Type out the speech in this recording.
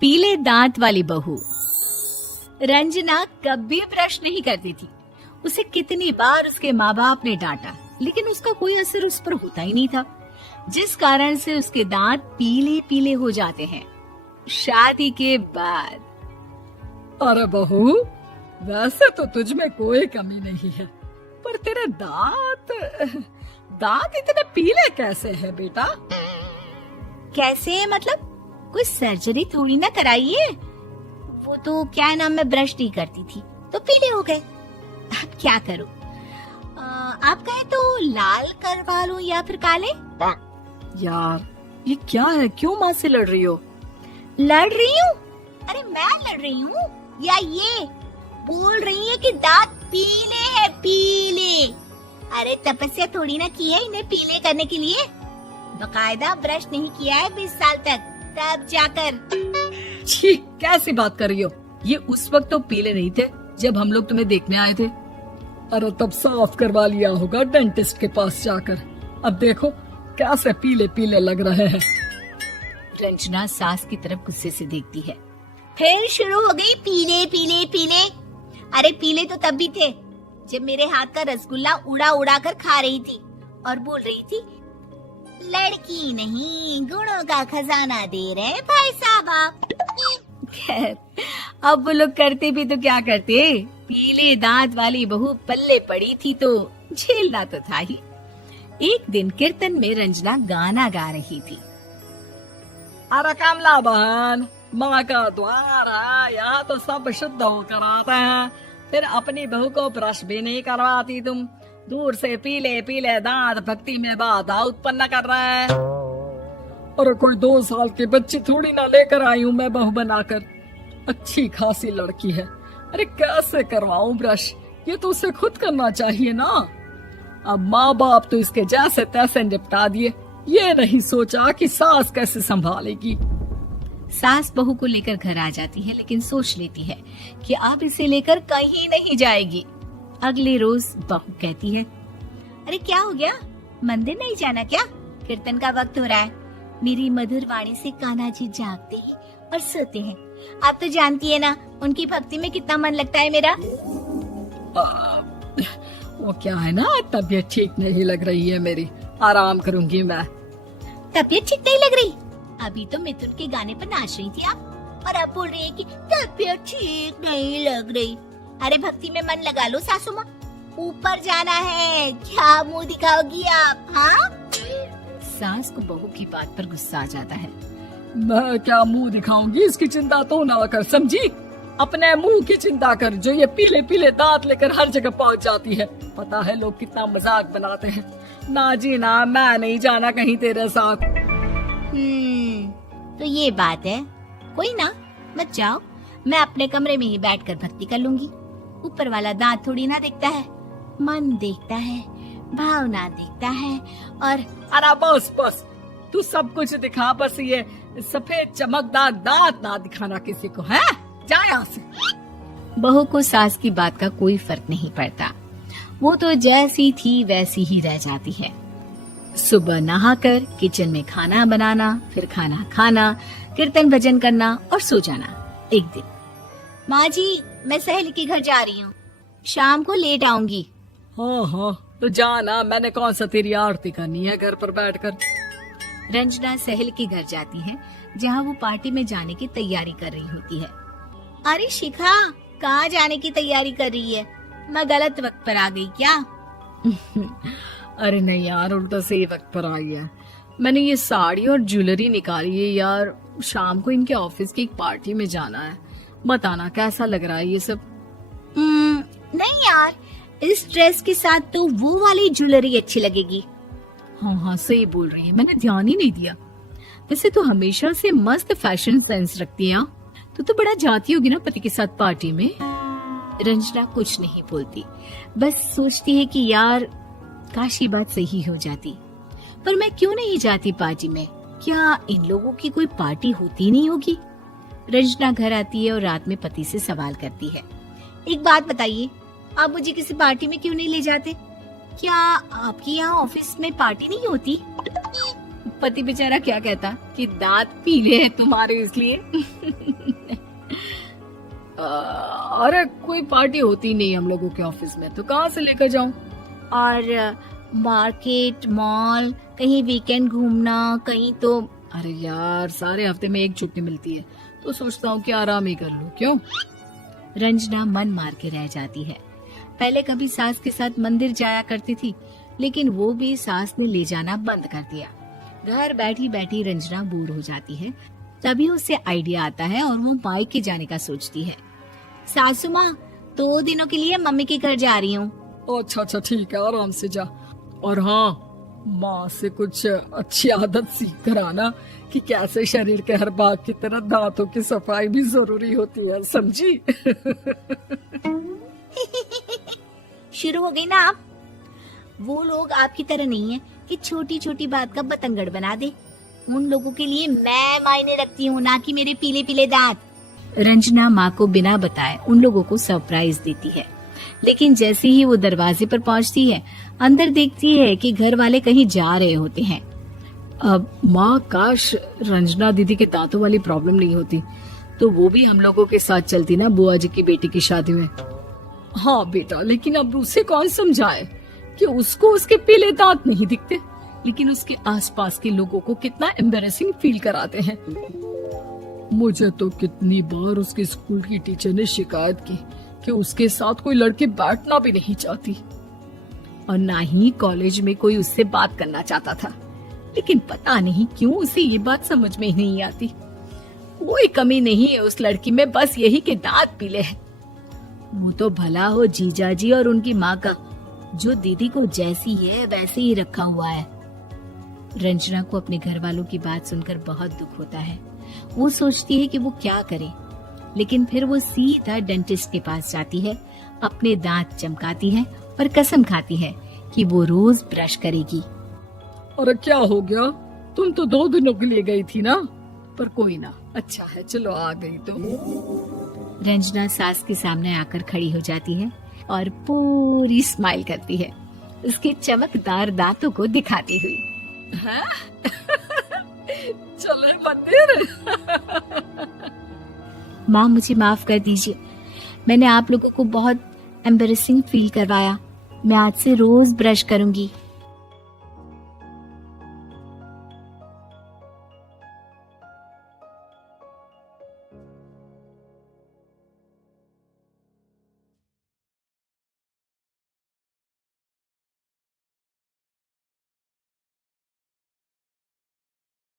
पीले दांत वाली बहू। रंजना कभी ब्रश नहीं करती थी। उसे कितनी बार उसके माँ बाप ने डांटा, लेकिन उसका कोई असर उस पर होता ही नहीं था, जिस कारण से उसके दांत पीले पीले हो जाते हैं। शादी के बाद अरे बहू, वैसे तो तुझ में कोई कमी नहीं है, पर तेरे दांत इतने पीले कैसे हैं बेटा? कैसे मतलब? कोई सर्जरी थोड़ी ना कराइए। वो तो क्या नाम, मैं ब्रश नहीं करती थी तो पीले हो गए। अब क्या करूं? आप कहे तो लाल करवा लूं या फिर काले? यार ये क्या है, क्यों माँ से लड़ रही हो? लड़ रही हूँ? अरे मैं लड़ रही हूँ या ये बोल रही है कि दांत पीले हैं, पीले। अरे तपस्या थोड़ी ना की है इन्हें पीले करने के लिए। बकायदा ब्रश नहीं किया है 20 साल तक, तब जाकर। छी, कैसी बात कर रही हो? ये उस वक्त तो पीले नहीं थे जब हम लोग तुम्हें देखने आए थे। अरे तब साफ करवा लिया होगा डेंटिस्ट के पास जाकर। अब देखो कैसे पीले पीले लग रहे हैं। रंजना सास की तरफ गुस्से से देखती है। फिर शुरू हो गई पीले पीले पीले। अरे पीले तो तब भी थे जब मेरे हाथ का रसगुल्ला उड़ा उड़ा कर खा रही थी और बोल रही थी, लड़की नहीं गुणों का खजाना दे रहे भाई साहब आप। खैर, अब वो लोग करते भी तो क्या करते, पीले दांत वाली बहू पल्ले पड़ी थी तो झेलना तो था ही। एक दिन कीर्तन में रंजना गाना गा रही थी। अरे कमला बहन, माँ का द्वार है, यहाँ तो सब शुद्ध होकर आते हैं, फिर अपनी बहू को ब्रश भी नहीं करवाती तुम। दूर से पीले पीले दांत भक्ति में बाधा उत्पन्न कर रहे हैं। अरे कोई 2 साल की बच्ची थोड़ी ना लेकर आई हूँ मैं बहू बनाकर। अच्छी खासी लड़की है, अरे कैसे करवाऊं ब्रश? ये तो उसे खुद करना चाहिए ना। अब माँ बाप तो इसके जैसे तैसे निपटा दिए, ये नहीं सोचा कि सास कैसे संभालेगी। सास बहू को लेकर घर आ जाती है, लेकिन सोच लेती है कि अब इसे लेकर कहीं नहीं जाएगी। अगले रोज बहू कहती है, अरे क्या हो गया, मंदिर नहीं जाना क्या? कीर्तन का वक्त हो रहा है। मेरी मधुर वाणी से कान्हा जी जागते हैं और सोते हैं। आप तो जानती है ना उनकी भक्ति में कितना मन लगता है मेरा। वो क्या है ना, तबीयत ठीक नहीं लग रही है मेरी, आराम करूंगी मैं। तबीयत ठीक नहीं लग रही? अभी तो मिथुन के गाने पर नाच रही थी आप, और अब बोल रही है कि तबीयत ठीक नहीं लग रही। अरे भक्ति में मन लगा लो सासू माँ, ऊपर जाना है, क्या मुंह दिखाओगी आप? हाँ? सास को बहू की बात पर गुस्सा आ जाता है। मैं क्या मुंह दिखाऊंगी, इसकी चिंता तो ना कर, समझी? अपने मुंह की चिंता कर, जो ये पीले पीले दांत लेकर हर जगह पहुंच जाती है। पता है लोग कितना मजाक बनाते हैं। ना जी ना, मैं नहीं जाना कहीं तेरे साथ। तो ये बात है, कोई ना, मत जाओ, मैं अपने कमरे में ही बैठकर भक्ति कर लूंगी। ऊपर वाला दांत थोड़ी ना देखता है, मन देखता है, भावना देखता है। और अरे बस बस, तू सब कुछ दिखा, बस ये सफेद चमकदार दांत ना दिखाना किसी को, है? जा यहाँ से। बहू को सास की बात का कोई फर्क नहीं पड़ता, वो तो जैसी थी वैसी ही रह जाती है। सुबह नहाकर किचन में खाना बनाना, फिर खाना खाना, कीर्तन भजन करना और सो जाना। एक दिन, माँ जी मैं सहेली के घर जा रही हूँ, शाम को लेट आऊंगी। हाँ हाँ तो जाना, मैंने कौन सा तेरी आरती करनी है घर पर बैठकर। रंजना सहेली के घर जाती है, जहाँ वो पार्टी में जाने की तैयारी कर रही होती है। अरे शिखा, कहाँ जाने की तैयारी कर रही है? मैं गलत वक्त पर आ गई क्या? अरे नहीं यार, उल्टा सही वक्त पर आई है। मैंने ये साड़ी और ज्वेलरी निकाली है यार, शाम को इनके ऑफिस की एक पार्टी में जाना है। बताना कैसा लग रहा है ये सब? नहीं यार, इस ड्रेस के साथ तो वो वाली ज्वेलरी अच्छी लगेगी। हाँ हाँ सही बोल रही है, मैंने ध्यान ही नहीं दिया। वैसे तो हमेशा से मस्त फैशन सेंस रखती है। तो बड़ा जाती होगी ना पति के साथ पार्टी में। रंजना कुछ नहीं बोलती, बस सोचती है कि यार काश ये बात सही हो जाती, पर मैं क्यों नहीं जाती पार्टी में? क्या इन लोगों की कोई पार्टी होती नहीं होगी? रंजना घर आती है और रात में पति से सवाल करती है, एक बात बताइए, आप मुझे किसी पार्टी में क्यों नहीं ले जाते? क्या आपके यहाँ ऑफिस में पार्टी नहीं होती? पति बेचारा क्या कहता कि दांत पीले हैं तुम्हारे इसलिए। अरे कोई पार्टी होती नहीं हम लोगों के ऑफिस में, तो कहाँ से लेकर जाऊं? और मार्केट, मॉल, कहीं वीकेंड घूमना, कहीं तो। अरे यार, सारे हफ्ते में एक छुट्टी मिलती है, तो सोचता हूँ कि आराम ही कर लूं। क्यों? रंजना मन मार के रह जाती है। पहले कभी सास के साथ मंदिर जाया करती थी, लेकिन वो भी सास ने ले जाना बंद कर दिया। घर बैठी बैठी रंजना बोर हो जाती है। तभी उसे आइडिया आता है और वो मायके जाने का सोचती है। सासू माँ, 2 दिनों के लिए मम्मी के घर जा रही हूँ। अच्छा अच्छा, ठीक है, आराम से जा। और हाँ, माँ से कुछ अच्छी आदत सीख कर आना कि कैसे शरीर के हर भाग की तरह दांतों की सफाई भी जरूरी होती है, समझी? शुरू हो गई ना आप। वो लोग आपकी तरह नहीं है कि छोटी छोटी बात का बतंगड़ बना दे। उन लोगों के लिए मैं मायने रखती हूँ, ना कि मेरे पीले पीले दांत। रंजना माँ को बिना बताए उन लोगों को सरप्राइज देती है, लेकिन जैसे ही वो दरवाजे पर पहुँचती है, अंदर देखती है कि घर वाले कहीं जा रहे होते हैं। अब माँ, काश रंजना दीदी के दांतों वाली प्रॉब्लम नहीं होती, तो वो भी हम लोगों के साथ चलती ना बुआ जी की बेटी की शादी में। हाँ बेटा, लेकिन अब उसे कौन समझाए कि उसको उसके पीले दांत नहीं दिखते, लेकिन उसके आसपास के लोगों को कितना एम्बैरेसिंग फील कराते हैं। मुझे तो कितनी बार उसके स्कूल की टीचर ने शिकायत की कि उसके साथ कोई लड़की बैठना भी नहीं चाहती, और ना ही कॉलेज में कोई उससे बात करना चाहता था। लेकिन पता नहीं क्यों उसे ये बात समझ में ही नहीं आती। कोई कमी नहीं है उस लड़की में, बस यही कि दांत पीले हैं। वो तो भला हो जीजा जी और उनकी माँ का, जो दीदी को जैसी है वैसे ही रखा हुआ है। रंजना को अपने घर वालों की बात सुनकर बहुत दुख होता है। वो सोचती है कि वो क्या करे, लेकिन फिर वो सीधा डेंटिस्ट के पास जाती है, अपने दांत चमकाती है और कसम खाती है कि वो रोज ब्रश करेगी। अरे क्या हो गया? तुम तो 2 दिनों के लिए गई थी ना, पर कोई ना, अच्छा है, चलो आ गई तो। रंजना सास के सामने आकर खड़ी हो जाती है और पूरी स्माइल करती है, उसके चमकदार दांतों को दिखाती हुई। चले मंदिर। माँ, मुझे माफ कर दीजिए, मैंने आप लोगों को बहुत एम्बैरेसिंग फील करवाया। मैं आज से रोज ब्रश करूंगी।